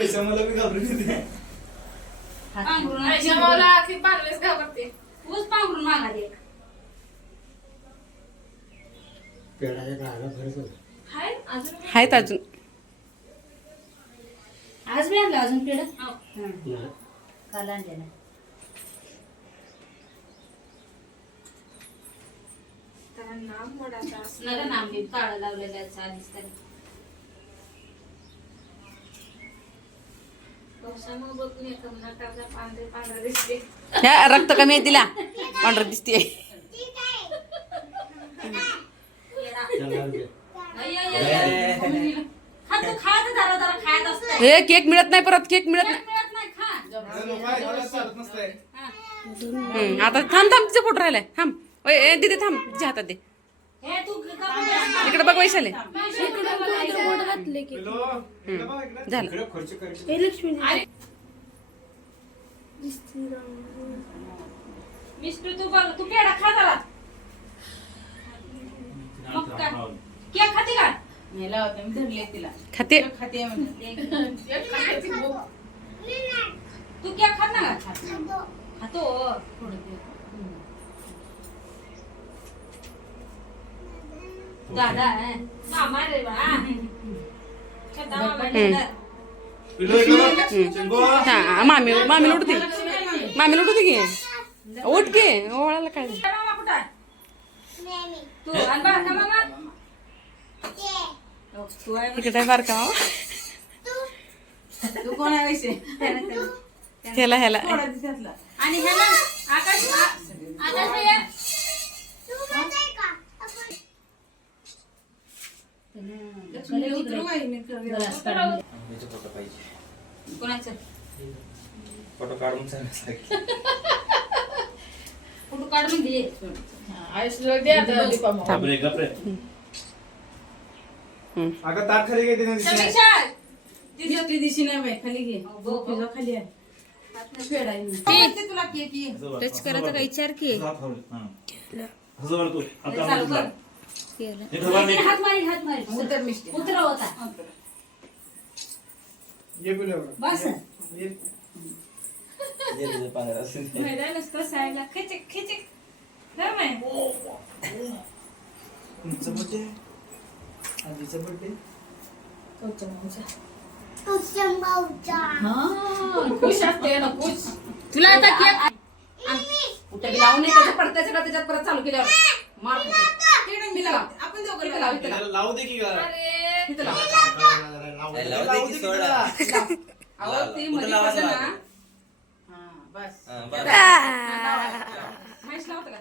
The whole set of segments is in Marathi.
पैसा मला. पांघरून मला पारवेस घाबरते. ऊस पांघरून मागा दे पेढाच्या काळाला खरंच होतं. हाय अजून आहेत अजून. आज बी आणलं अजून पेढ? नाही. काल आणले ना त्याला नाम मोडाचा असं नाम बी काळं लावलेलं आहे आधीच पावसामुळे बघून येतं नकाचा पांढरे पांढरे दिसते ह्या रक्त कमी आहे तिला. पांढर दिसते हे केक मिळत नाही परत केक मिळत नाही. आता थांब थांब तिचं फोटो राहिलाय. थांब. ए, दिदी थांब. तिच्या हातात दे. हे तू का इकडे बघ वैशाले. पिलो, इकडं बघ, इकडं. झालं. मिस्टर तू बघ तू पेढा खा जरा. मग काय? केक खाते का? नेला होता मी धरले तिला. खाते. खाते तू केक खात ना का? खातो. थोडं दादा हं. मामा रे बा. मामा. हा मामी मामी लुटते. मामी लुटते की? उठ की? ओळाला काय? झालं? छोटा मामा कुठं आहे? तू आणि बारका मामा. हो, तू आहे इकडे आहे बारका मामा. तू कोण आहे ह्याला ह्याला. आणि ह्याला आकाश आकाश फोटो पाहिजे. कोणाचं? फोटो काढून. फोटो. अगं ताट खाली दिशी. नाही बाई खाली घे. तुझा खाली आहे तुला केक ये टच करायचा का विचार की. हसू बरं तू. चालू कर. नाही. हात मारी हात उतर होता. बस. मैदान सायला. खिचिक खिचिक? आजीचा? खुश असते ना खुश. तुला आता केक कुठे लावून नाही त्याच्या पडत्याच्या का? त्याच्यात परत चालू केल्यावर. मार मी लाव. आपण दोघं इथं लाव. लाव, इथं लाव. त्याला लावू दे की जरा. इथं लाव. लावू दे. लावू दे की त्याला. अहो, ती मध्ये पडतं ना. हा, बस. म्हैस लावतं का?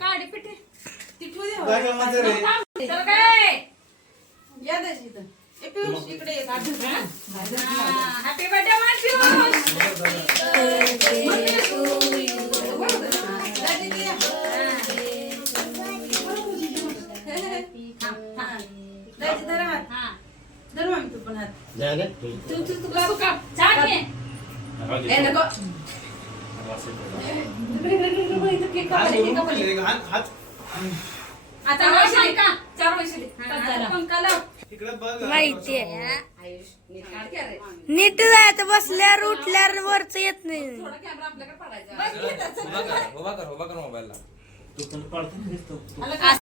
काढी पिठी ती ठेवू दे. काय कामाचं रे? चल काय या दाजी इथं. ए, पियुष, इकडे ये. हॅपी बर्थडे मानसी दाजी पण हात. झालं? तू तू तुला तू का चहा घे ए, नको. हात- हात- आता वैशाली का चार वैशाली पंखा लाव इकडं बघ. आयुष, नीट काढ की अरे. नीट जायचं बसल्यावर उठल्यावर वरच येत नाही थोडा कॅमेरा आपल्याकडे पडायचा बस घे त्याचं. तू पण काढतो ना दिसतो.